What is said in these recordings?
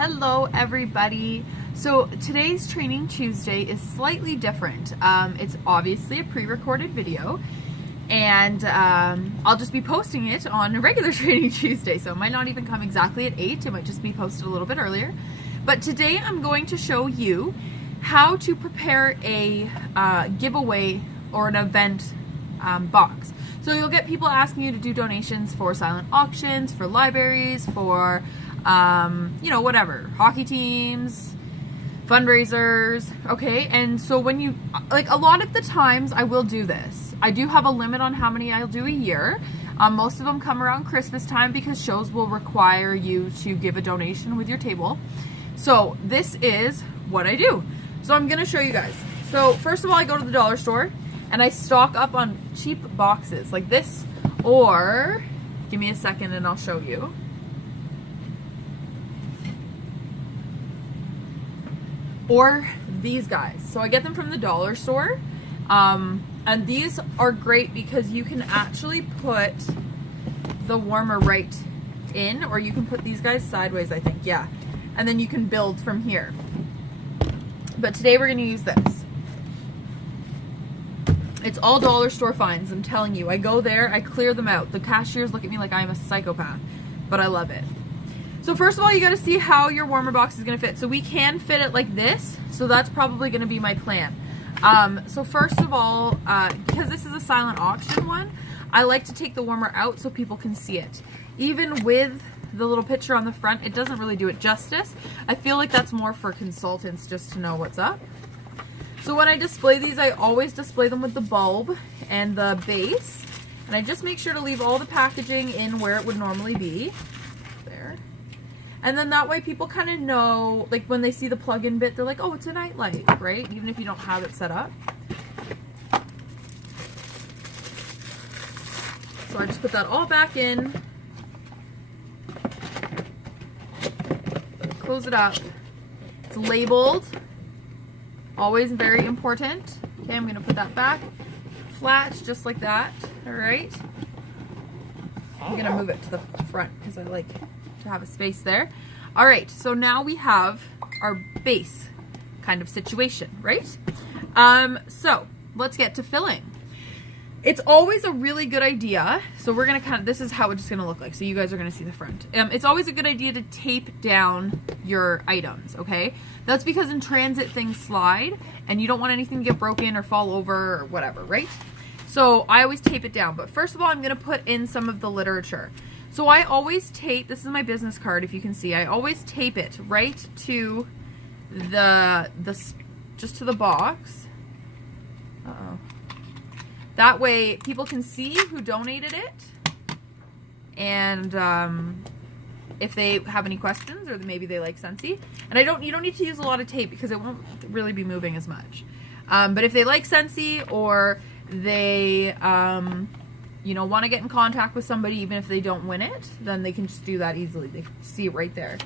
Hello everybody. So today's Training Tuesday is slightly different. It's obviously a pre-recorded video and I'll just be posting it on a regular Training Tuesday, so it might not even come exactly at 8, it might just be posted a little bit earlier. But today I'm going to show you how to prepare a giveaway or an event box. So you'll get people asking you to do donations for silent auctions, for libraries, for you know, whatever, hockey teams, fundraisers, okay? And so when you, like, a lot of the times I will do this. I do have a limit on how many I'll do a year. Most of them come around Christmas time because shows will require you to give a donation with your table. So this is what I do. So I'm gonna show you guys. So first of all, I go to the dollar store and I stock up on cheap boxes like this, or give me a second and I'll show you. Or these guys. So I get them from the dollar store. And these are great because you can actually put the warmer right in, or you can put these guys sideways, I think, yeah. And then you can build from here. But today we're gonna use this. It's all dollar store finds, I'm telling you. I go there, I clear them out. The cashiers look at me like I'm a psychopath, but I love it. So first of all, you gotta see how your warmer box is gonna fit. So we can fit it like this, so that's probably gonna be my plan. So first of all, because this is a silent auction one, I like to take the warmer out so people can see it. Even with the little picture on the front, it doesn't really do it justice. I feel like that's more for consultants just to know what's up. So when I display these, I always display them with the bulb and the base. And I just make sure to leave all the packaging in where it would normally be. There. And then that way people kind of know, like when they see the plug-in bit, they're like, oh, it's a nightlight, right? Even if you don't have it set up. So I just put that all back in. Close it up. It's labeled. Always very important. Okay, I'm gonna put that back flat, just like that. All right. I'm gonna move it to the front because I like to have a space there. All right, so now we have our base kind of situation, right? So let's get to filling. It's always a really good idea. So we're gonna this is how it's gonna look like. So you guys are gonna see the front. It's always a good idea to tape down your items, okay? That's because in transit things slide and you don't want anything to get broken or fall over or whatever, right? So I always tape it down. But first of all, I'm gonna put in some of the literature. So I always tape, this is my business card if you can see, I always tape it right to just to the box. Uh-oh. That way people can see who donated it, and if they have any questions or maybe they like Scentsy. And you don't need to use a lot of tape because it won't really be moving as much. But if they like Scentsy or they you know, want to get in contact with somebody even if they don't win it, then they can just do that easily. They can see it right there.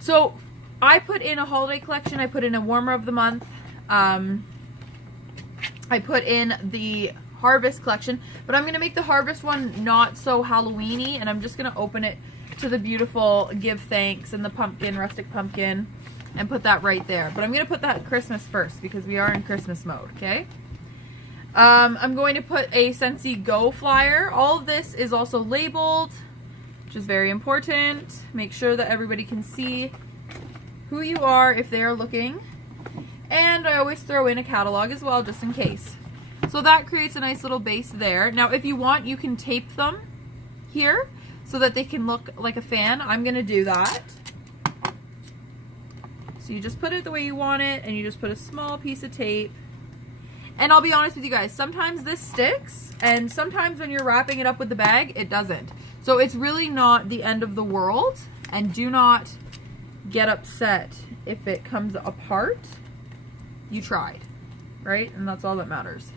So I put in a holiday collection, I put in a warmer of the month, I put in the harvest collection, but I'm going to make the harvest one not so Halloween-y, and I'm just going to open it to the beautiful give thanks and the pumpkin, rustic pumpkin, and put that right there. But I'm going to put that Christmas first because we are in Christmas mode, okay? I'm going to put a Scentsy Go flyer. All of this is also labeled, which is very important. Make sure that everybody can see who you are if they are looking. And I always throw in a catalog as well, just in case. So that creates a nice little base there. Now, if you want, you can tape them here so that they can look like a fan. I'm going to do that. So you just put it the way you want it, and you just put a small piece of tape. And I'll be honest with you guys, sometimes this sticks, and sometimes when you're wrapping it up with the bag, it doesn't. So it's really not the end of the world, and do not get upset if it comes apart. You tried, right? And that's all that matters.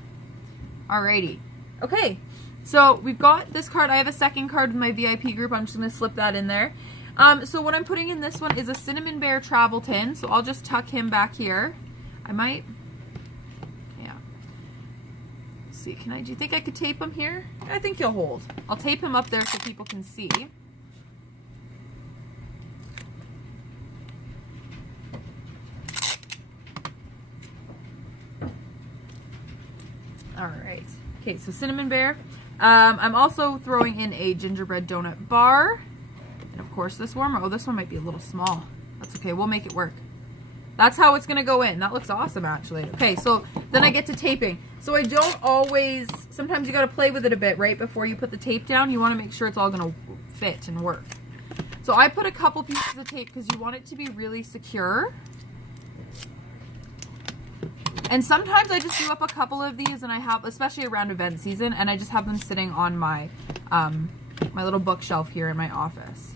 Alrighty. Okay, so we've got this card. I have a second card with my VIP group. I'm just going to slip that in there. So what I'm putting in this one is a Cinnamon Bear travel tin. So I'll just tuck him back here. I might, yeah. Let's see, do you think I could tape him here? I think he'll hold. I'll tape him up there so people can see. All right. Okay, so Cinnamon Bear. I'm also throwing in a gingerbread donut bar. And of course this warmer. Oh, this one might be a little small. That's okay, we'll make it work. That's how it's gonna go in. That looks awesome, actually. Okay, so then I get to taping. So I don't always, sometimes you gotta play with it a bit, right? Before you put the tape down, you wanna make sure it's all gonna fit and work. So I put a couple pieces of tape because you want it to be really secure. And sometimes I just do up a couple of these and I have, especially around event season, and I just have them sitting on my, my little bookshelf here in my office.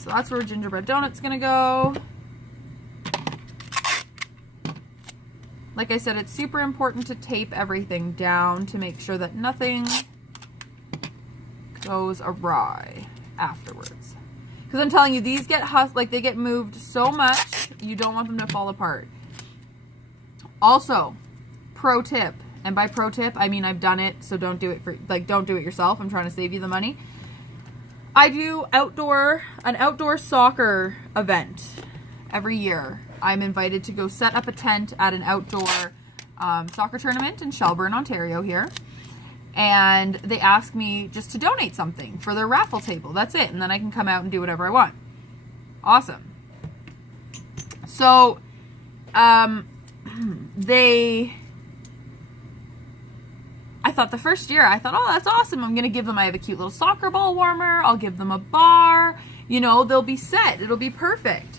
So that's where gingerbread donut's gonna go. Like I said, it's super important to tape everything down to make sure that nothing goes awry afterwards. Because I'm telling you, these get they get moved so much, you don't want them to fall apart. Also, pro tip, and by pro tip, I mean I've done it, so don't do it don't do it yourself. I'm trying to save you the money. I do an outdoor soccer event every year. I'm invited to go set up a tent at an outdoor soccer tournament in Shelburne, Ontario here. And they ask me just to donate something for their raffle table. That's it. And then I can come out and do whatever I want. Awesome. So, I thought the first year, I thought, oh, that's awesome. I'm going to give them, I have a cute little soccer ball warmer. I'll give them a bar. You know, they'll be set. It'll be perfect.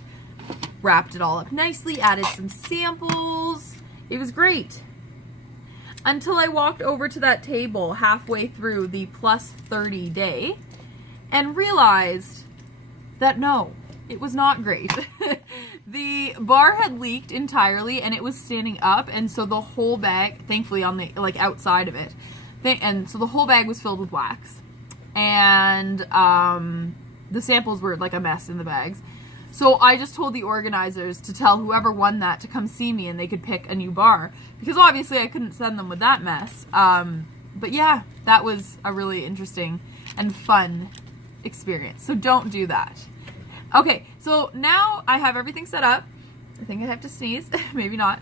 Wrapped it all up nicely, added some samples. It was great. Until I walked over to that table halfway through the plus 30 day and realized that no, it was not great. The bar had leaked entirely and it was standing up, and so the whole bag, thankfully on the outside of it, and so the whole bag was filled with wax. And the samples were like a mess in the bags. So I just told the organizers to tell whoever won that to come see me and they could pick a new bar. Because obviously I couldn't send them with that mess. But yeah, that was a really interesting and fun experience. So don't do that. Okay, so now I have everything set up. I think I have to sneeze. Maybe not.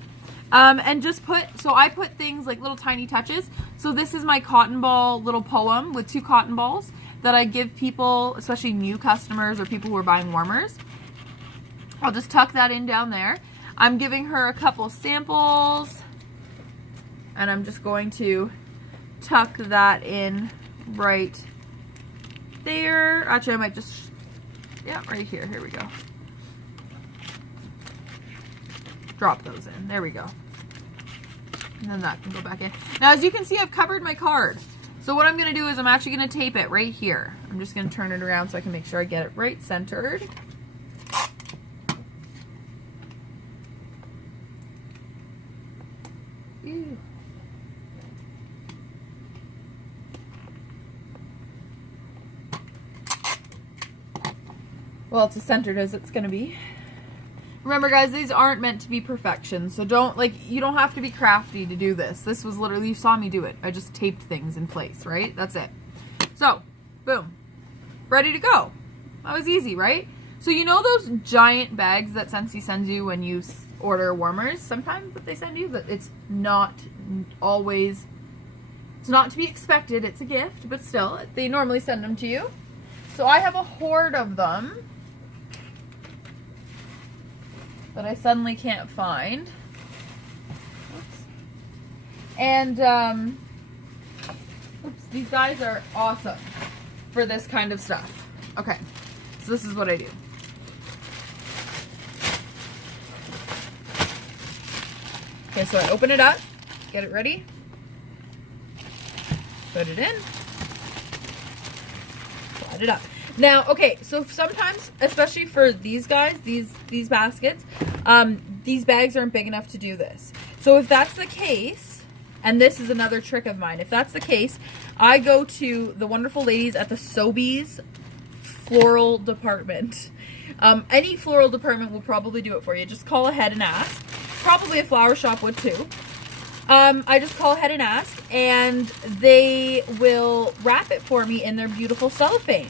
And just I put things like little tiny touches. So this is my cotton ball little poem with 2 cotton balls that I give people, especially new customers or people who are buying warmers. I'll just tuck that in down there. I'm giving her a couple samples, and I'm just going to tuck that in right there. Actually, I might just, yeah, right here. Here we go. Drop those in. There we go. And then that can go back in. Now, as you can see, I've covered my card. So what I'm going to do is I'm actually going to tape it right here. I'm just going to turn it around so I can make sure I get it right centered. Ew. Well, it's as centered as it's going to be. Remember, guys, these aren't meant to be perfection, so you don't have to be crafty to do this. This was literally, you saw me do it. I just taped things in place, right? That's it. So, boom. Ready to go. That was easy, right? So you know those giant bags that Scentsy sends you when you order warmers? Sometimes that they send you, but it's not always, it's not to be expected. It's a gift, but still, they normally send them to you. So I have a hoard of them that I suddenly can't find. Oops. And, oops, these guys are awesome for this kind of stuff. Okay, so this is what I do. Okay, so I open it up, get it ready, put it in, slide it up. Now, okay, so sometimes, especially for these guys, these baskets, these bags aren't big enough to do this. So if that's the case, and this is another trick of mine, if that's the case, I go to the wonderful ladies at the Sobeys floral department. Any floral department will probably do it for you. Just call ahead and ask. Probably a flower shop would too. I just call ahead and ask, and they will wrap it for me in their beautiful cellophane.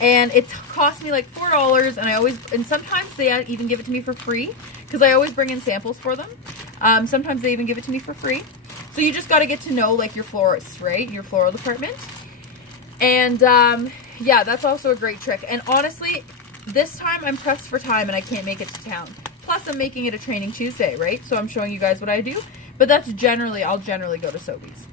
And it cost me like $4, and sometimes they even give it to me for free, because I always bring in samples for them. Sometimes they even give it to me for free. So you just got to get to know like your florist, right? Your floral department. And yeah, that's also a great trick. And honestly, this time I'm pressed for time and I can't make it to town. Plus I'm making it a Training Tuesday, right? So I'm showing you guys what I do. But that's I'll generally go to Sobeys.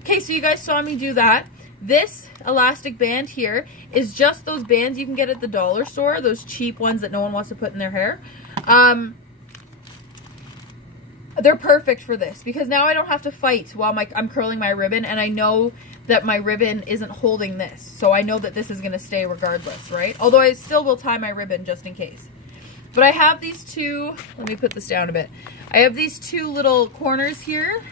Okay, so you guys saw me do that. This elastic band here is just those bands you can get at the dollar store, those cheap ones that no one wants to put in their hair. They're perfect for this because now I don't have to fight while I'm curling my ribbon, and I know that my ribbon isn't holding this. So I know that this is going to stay regardless, right? Although I still will tie my ribbon just in case. But I have these two, let me put this down a bit. I have these two little corners here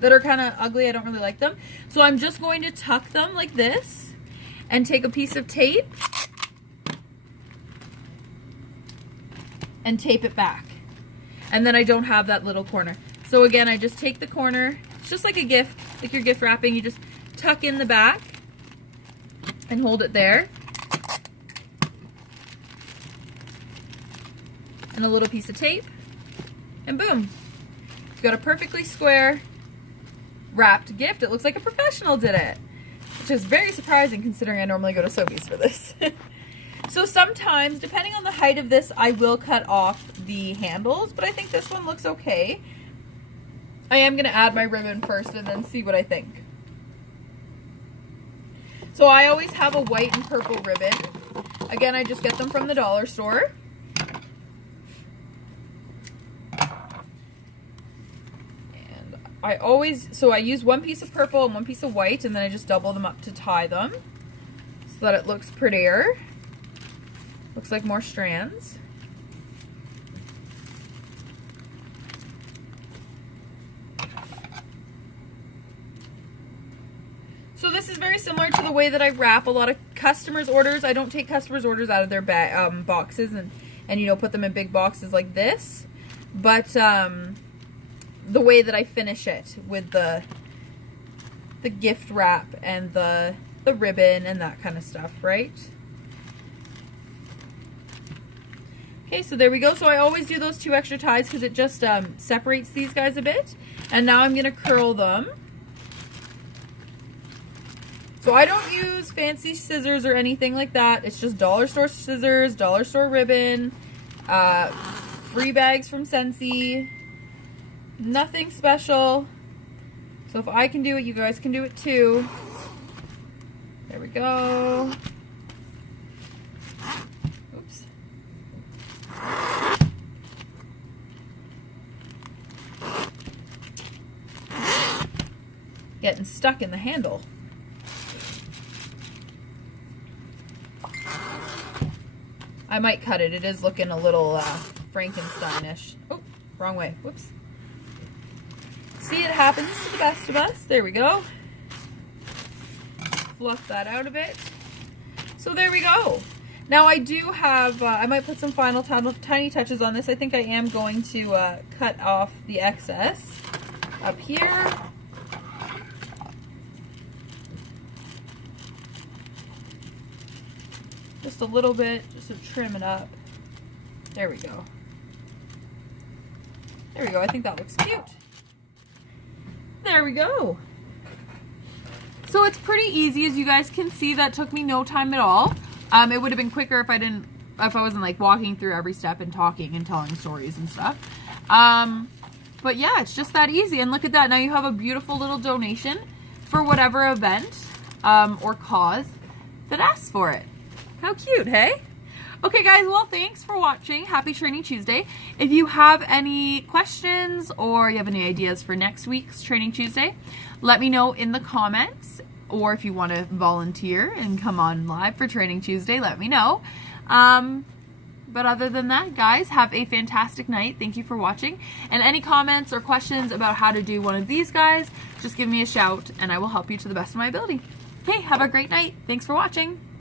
that are kind of ugly. I don't really like them. So I'm just going to tuck them like this and take a piece of tape and tape it back. And then I don't have that little corner. So again, I just take the corner, it's just like a gift, like your gift wrapping. You just tuck in the back and hold it there. And a little piece of tape, and boom. You've got a perfectly square wrapped gift. It looks like a professional did it, which is very surprising considering I normally go to Sobeys for this. So sometimes, depending on the height of this, I will cut off the handles, but I think this one looks okay. I am going to add my ribbon first and then see what I think. So I always have a white and purple ribbon. Again, I just get them from the dollar store. And I use one piece of purple and one piece of white, and then I just double them up to tie them so that it looks prettier. Looks like more strands. So this is very similar to the way that I wrap a lot of customers' orders. I don't take customers' orders out of their boxes and you know, put them in big boxes like this. But the way that I finish it with the gift wrap and the ribbon and that kind of stuff, right? Okay, so there we go. So I always do those 2 extra ties because it just separates these guys a bit. And now I'm going to curl them. So I don't use fancy scissors or anything like that. It's just dollar store scissors, dollar store ribbon, free bags from Scentsy. Nothing special. So if I can do it, you guys can do it too. There we go. Oops. Getting stuck in the handle. I might cut it. It is looking a little Frankenstein-ish. Oh, wrong way. Whoops. See, it happens to the best of us. There we go. Fluff that out a bit. So there we go. Now I do have, I might put some final tiny touches on this. I think I am going to cut off the excess up here. Just a little bit, just to trim it up. There we go. There we go. I think that looks cute. There we go. So it's pretty easy, as you guys can see. That took me no time at all. It would have been quicker if I wasn't like walking through every step and talking and telling stories and stuff. But yeah, it's just that easy. And look at that. Now you have a beautiful little donation for whatever event or cause that asks for it. How cute, hey? Okay guys, well thanks for watching. Happy Training Tuesday. If you have any questions or you have any ideas for next week's Training Tuesday, let me know in the comments. Or if you want to volunteer and come on live for Training Tuesday, let me know. But other than that, guys, have a fantastic night. Thank you for watching. And any comments or questions about how to do one of these guys, just give me a shout and I will help you to the best of my ability. Okay, have a great night. Thanks for watching.